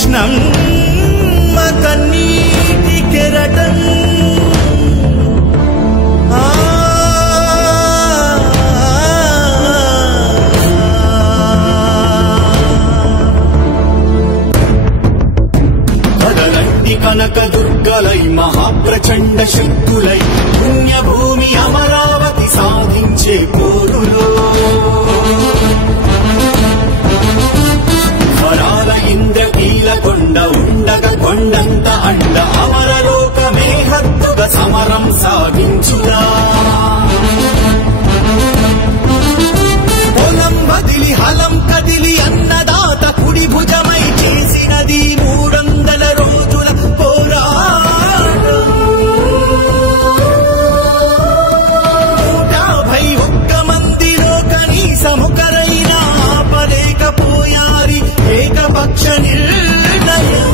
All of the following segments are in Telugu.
కృష్ణమ్మ కన్నీటి కెరటం కనక దుర్గలై మహాప్రచండ శక్తులై పుణ్యభూమి అమరావతి సాధించే పోరులో వరాల ఇంద్రకీల కొండ ఉండగా కొండంత అండ అమరలోకమే హద్దుగా సమరం సాగించుదా పొలం వదిలి హలం కదిలి అన్నదాత కుడి భుజమై చేసినది 300 రోజుల పోరాటం 151 మందిలో కనీసమొకరైనా ఆపలేకపోయారి ఏకపక్ష నిర్ణయం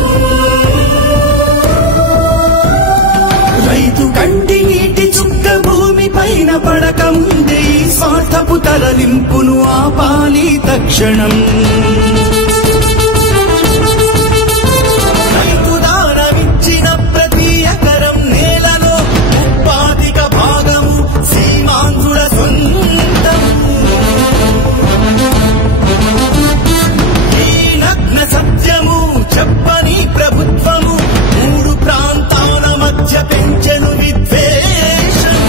రైతు కంటి నీటి చుక్క భూమి పైన పడకముందే ఈ స్వార్థపు తరలింపును ఆపాలి తక్షణం రైతు దానమిచ్చిన ప్రతి ఎకరం నేలలో 35 భాగము సీమాంధ్రుల సొంతం ఈ నగ్న సత్యము చెప్పని ప్రభుత్వము 3 ప్రాంతాల మధ్య పెంచెను విద్వేషం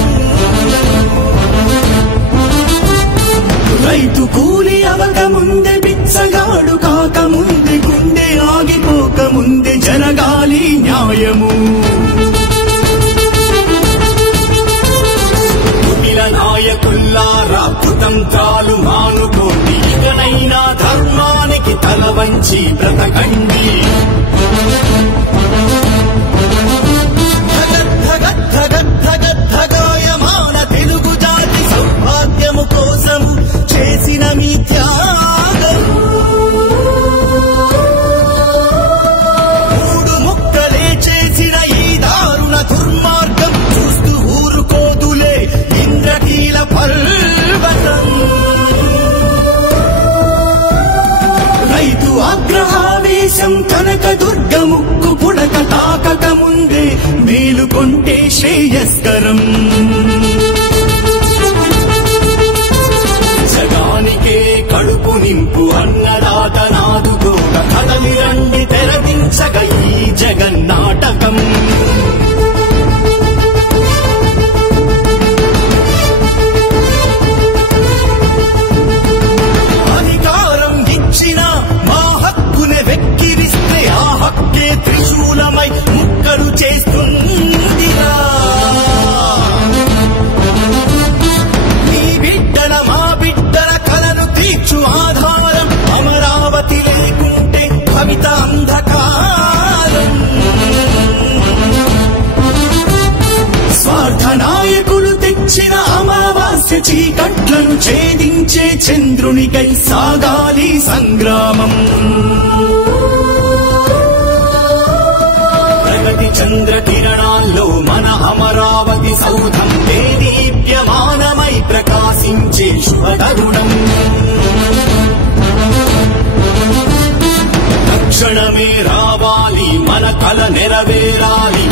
రైతు కూలి అవకముందే బిచ్చగాడు కాకముందే గుండె ఆగిపోకముందే జరగాలి న్యాయము కుటిల నాయకుల్లారా కుతంత్రాలు మానుకోండి ఇకనైనా ధర్మానికి తల వంచి బ్రతకండి గాయమాన తెలుగు జాతి సౌభాగ్యము కోసం చేసిన మీ త్యాగం 3 ముక్కలే చేసిన ఈ దారుణ దుర్మార్గం చూస్తూ ఊరుకోదులే ఇంద్రకీల పర్వతం రైతు ఆగ్రహావేశం కనక దుర్గ ముక్కు పుడక తాకక ముందే మేలుకొంటే శ్రేయస్కరం జగానికే కడుపు నింపు అన్నదాత నాదుకోక కదలి రండి తెరదించక ఈ జగన్నాటకం అధికారం ఇచ్చిన మా హక్కునే వెక్కిరిస్తే ఆ హక్కే త్రిశూలమై ముక్కలు చేస్తుందిరా నీ బిడ్డల మా బిడ్డల కలను తీర్చు ఆధారం అమరావతి లేకుంటే భవిత అంధకారం స్వార్థ నాయకులు తెచ్చిన అమావాస్య చీకట్లను ఛేదించే చంద్రునికై సాగాలి సంగ్రామం ప్రగతి చంద్ర కిరణాల్లో మన అమరావతి సౌధం దేదీప్యమానమై ప్రకాశించే శుభతరుణం తక్షణమే రావాలి మన కల నెరవేరాలి